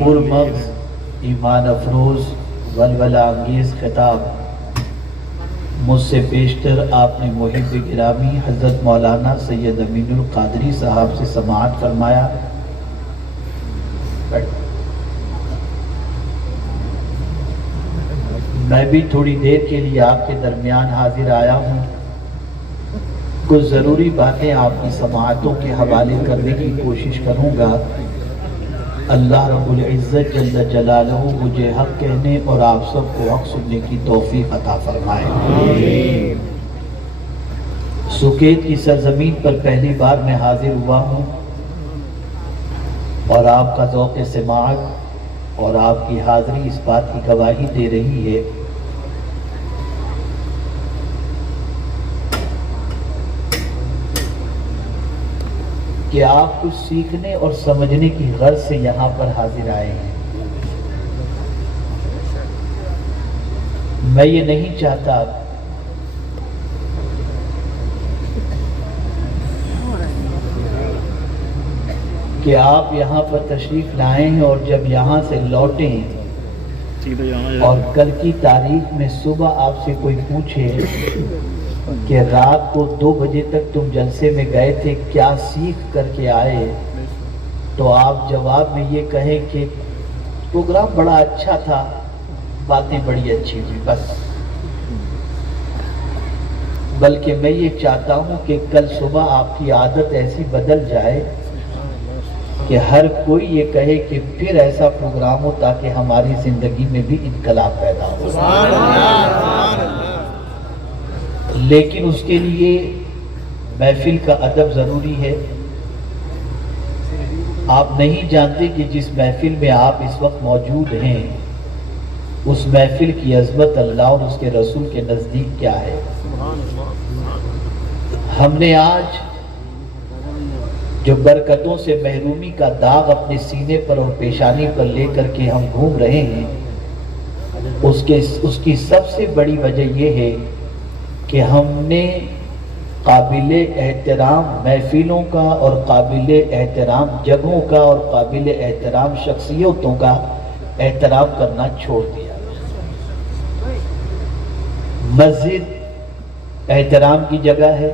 پرمغز ایمان افروز ولولہ انگیز خطاب مجھ سے بیشتر آپ نے محب گرامی حضرت مولانا سید امین القادری صاحب سے سماعت فرمایا۔ میں بھی تھوڑی دیر کے لیے آپ کے درمیان حاضر آیا ہوں۔ کچھ ضروری باتیں آپ کی سماعتوں کے حوالے کرنے کی کوشش کروں گا۔ اللہ رب العزت جل جلالہ مجھے حق کہنے اور آپ سب کو حق سننے کی توفیق عطا فرمائے۔ سکیت کی سرزمین پر پہلی بار میں حاضر ہوا ہوں اور آپ کا ذوق سماعت اور آپ کی حاضری اس بات کی گواہی دے رہی ہے کہ آپ کچھ سیکھنے اور سمجھنے کی غرض سے یہاں پر حاضر آئے ہیں۔ میں یہ نہیں چاہتا کہ آپ یہاں پر تشریف لائیں اور جب یہاں سے لوٹیں اور کل کی تاریخ میں صبح آپ سے کوئی پوچھے کہ رات کو 2 بجے تک تم جلسے میں گئے تھے، کیا سیکھ کر کے آئے، تو آپ جواب میں یہ کہیں کہ پروگرام بڑا اچھا تھا، باتیں بڑی اچھی ہوئی، بس۔ بلکہ میں یہ چاہتا ہوں کہ کل صبح آپ کی عادت ایسی بدل جائے کہ ہر کوئی یہ کہے کہ پھر ایسا پروگرام ہو تاکہ ہماری زندگی میں بھی انقلاب پیدا ہو۔ لیکن اس کے لیے محفل کا ادب ضروری ہے۔ آپ نہیں جانتے کہ جس محفل میں آپ اس وقت موجود ہیں اس محفل کی عظمت اللہ اور اس کے رسول کے نزدیک کیا ہے۔ ہم نے آج جو برکتوں سے محرومی کا داغ اپنے سینے پر اور پیشانی پر لے کر کے ہم گھوم رہے ہیں، اس کی سب سے بڑی وجہ یہ ہے کہ ہم نے قابل احترام محفلوں کا اور قابل احترام جگہوں کا اور قابل احترام شخصیتوں کا احترام کرنا چھوڑ دیا۔ مسجد احترام کی جگہ ہے،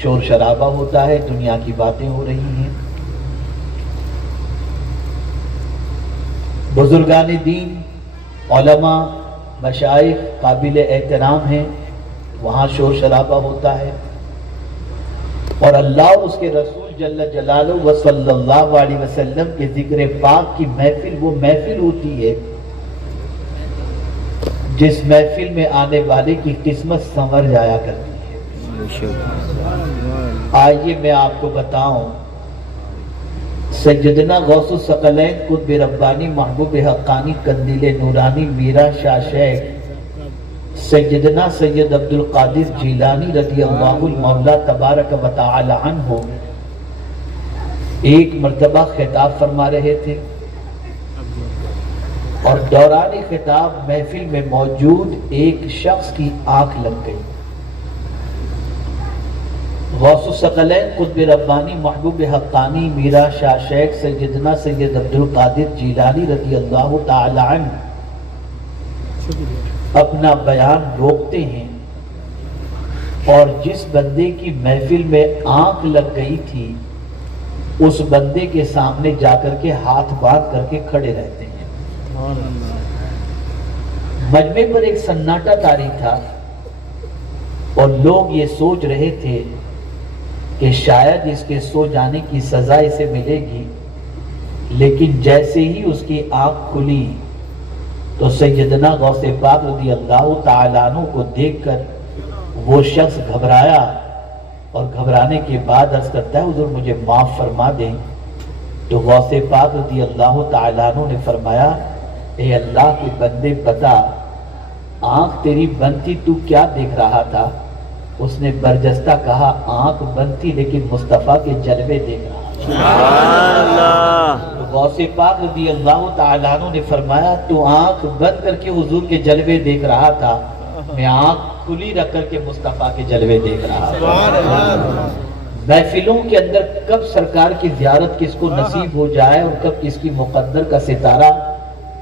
شور شرابہ ہوتا ہے، دنیا کی باتیں ہو رہی ہیں۔ بزرگان دین، علماء، مشائخ قابل احترام ہیں، وہاں شور شرابہ ہوتا ہے۔ اور اللہ اور اس کے رسول جل جلالہ و صلی اللہ علیہ وسلم کے ذکر پاک کی محفل وہ محفل ہوتی ہے جس محفل میں آنے والے کی قسمت سنور جایا کرتی ہے۔ آئیے میں آپ کو بتاؤں، سیدنا غوث الثقلین قطب ربانی محبوب حقانی قندیل نورانی میرا شاہ شیخ سیدنا سید عبد القادر جیلانی رضی اللہ المولا تبارک و تعالی عنہ ایک مرتبہ خطاب فرما رہے تھے اور دوران خطاب محفل میں موجود ایک شخص کی آنکھ لگ گئی۔ غوث الثقلین قطب ربانی محبوب حقانی میرا شاہ شیخ سیدنا سید عبد القادر جیلانی رضی اللہ تعالی عنہ اپنا بیان روکتے ہیں اور جس بندے کی محفل میں آنکھ لگ گئی تھی اس بندے کے سامنے جا کر کے ہاتھ باندھ کر کے کھڑے رہتے ہیں۔ مجمع پر ایک سناٹا طاری تھا اور لوگ یہ سوچ رہے تھے کہ شاید اس کے سو جانے کی سزا اسے ملے گی، لیکن جیسے ہی اس کی آنکھ کھلی تو سیدنا غوث پاک رضی اللہ تعالیٰ عنہ کو دیکھ کر وہ شخص گھبرایا اور گھبرانے کے بعد عرض کرتا ہے حضور مجھے معاف فرما دیں۔ تو غوث پاک رضی اللہ تعالیٰ عنہ نے فرمایا اے اللہ کے بندے بتا آنکھ تیری بند تھی تو کیا دیکھ رہا تھا؟ اس نے برجستہ کہا آنکھ بند تھی لیکن مصطفیٰ کے جلوے دیکھ رہا تھا۔ سبحان اللہ۔ تو غوث پاک رضی اللہ تعالیٰ عنہ نے فرمایا تو آنکھ بند کر کے حضور کے جلوے دیکھ رہا تھا، میں آنکھ کھلی رکھ کر کے مصطفیٰ کے جلوے دیکھ رہا تھا۔ محفلوں کے اندر کب سرکار کی زیارت کس کو نصیب ہو جائے اور کب کس کی مقدر کا ستارہ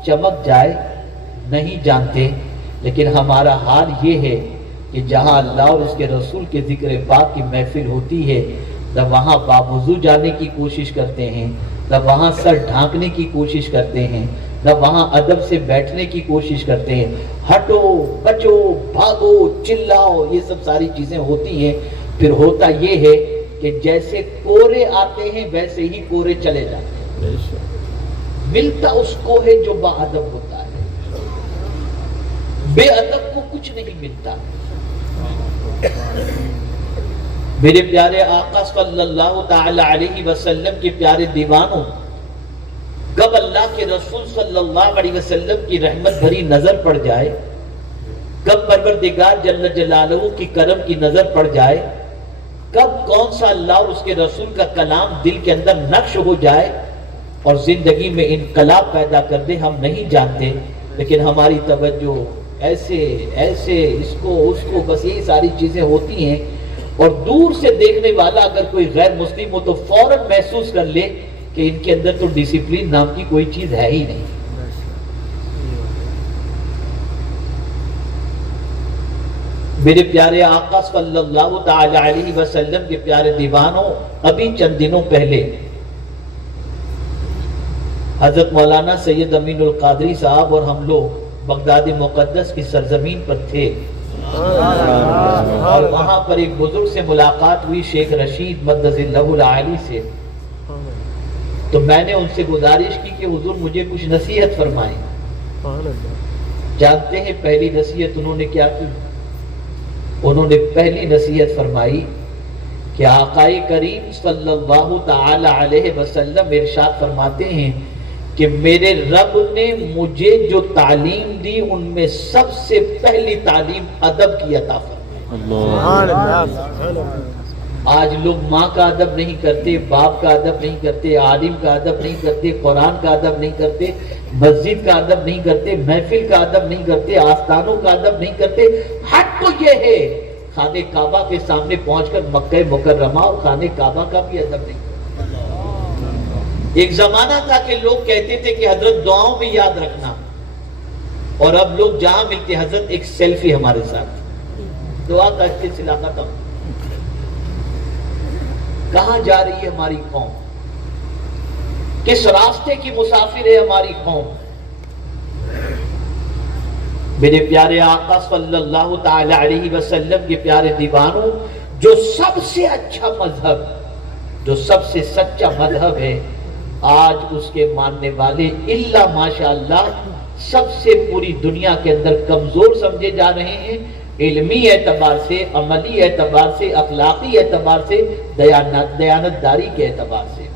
چمک جائے نہیں جانتے، لیکن ہمارا حال یہ ہے کہ جہاں اللہ اور اس کے رسول کے ذکر پاک کی محفل ہوتی ہے نہ وہاں باوضو جانے کی کوشش کرتے ہیں، نہ وہاں سر ڈھانکنے کی کوشش کرتے ہیں، نہ وہاں ادب سے بیٹھنے کی کوشش کرتے ہیں۔ ہٹو، بچو، بھاگو، چلاؤ، یہ سب ساری چیزیں ہوتی ہیں۔ پھر ہوتا یہ ہے کہ جیسے کورے آتے ہیں ویسے ہی کورے چلے جاتے ہیں۔ ملتا اس کو ہے جو با ادب ہوتا ہے، بے ادب کو کچھ نہیں ملتا۔ میرے پیارے آقا صلی اللہ تعالی علیہ وسلم کے پیارے دیوانوں، کب اللہ کے رسول صلی اللہ علیہ وسلم کی رحمت بھری نظر پڑ جائے، کب پروردگار جل جلالہ کی کرم کی نظر پڑ جائے، کب کون سا اللہ اور اس کے رسول کا کلام دل کے اندر نقش ہو جائے اور زندگی میں انقلاب پیدا کر دے، ہم نہیں جانتے۔ لیکن ہماری توجہ ایسے اس کو بس یہی ساری چیزیں ہوتی ہیں، اور دور سے دیکھنے والا اگر کوئی غیر مسلم ہو تو فوراً محسوس کر لے کہ ان کے اندر تو ڈسپلین نام کی کوئی چیز ہے ہی نہیں۔ میرے پیارے آقا صلی اللہ تعالی علیہ وسلم کے پیارے دیوانوں، ابھی چند دنوں پہلے حضرت مولانا سید امین القادری صاحب اور ہم لوگ بغداد مقدس کی سرزمین پر تھے، اور وہاں پر ایک بزرگ سے ملاقات ہوئی، شیخ رشید مدد اللہ العالی سے۔ تو میں نے ان سے گزارش کی کہ حضور مجھے کچھ نصیحت فرمائیں۔ جانتے ہیں پہلی نصیحت انہوں نے کیا کی؟ انہوں نے پہلی نصیحت فرمائی کہ آقا کریم صلی اللہ تعالی علیہ وسلم ارشاد فرماتے ہیں کہ میرے رب نے مجھے جو تعلیم دی ان میں سب سے پہلی تعلیم ادب کی عطا فرمائی۔ آج لوگ ماں کا ادب نہیں کرتے، باپ کا ادب نہیں کرتے، عالم کا ادب نہیں کرتے، قرآن کا ادب نہیں کرتے، مسجد کا ادب نہیں کرتے، محفل کا ادب نہیں کرتے، آستانوں کا ادب نہیں کرتے۔ حق تو یہ ہے خانہ کعبہ کے سامنے پہنچ کر مکہ مکرمہ اور خانہ کعبہ کا بھی ادب نہیں کرتے۔ ایک زمانہ تھا کہ لوگ کہتے تھے کہ حضرت دعاؤں میں یاد رکھنا، اور اب لوگ جہاں ملتے حضرت ایک سیلفی ہمارے ساتھ، دعا کا سلسلہ ختم۔ کہاں جا رہی ہے ہماری قوم؟ کس راستے کی مسافر ہے ہماری قوم؟ میرے پیارے آقا صلی اللہ تعالی علیہ وسلم کے پیارے دیوانوں، جو سب سے اچھا مذہب، جو سب سے سچا مذہب ہے، آج اس کے ماننے والے الا ماشاءاللہ سب سے پوری دنیا کے اندر کمزور سمجھے جا رہے ہیں، علمی اعتبار سے، عملی اعتبار سے، اخلاقی اعتبار سے، دیانتداری کے اعتبار سے۔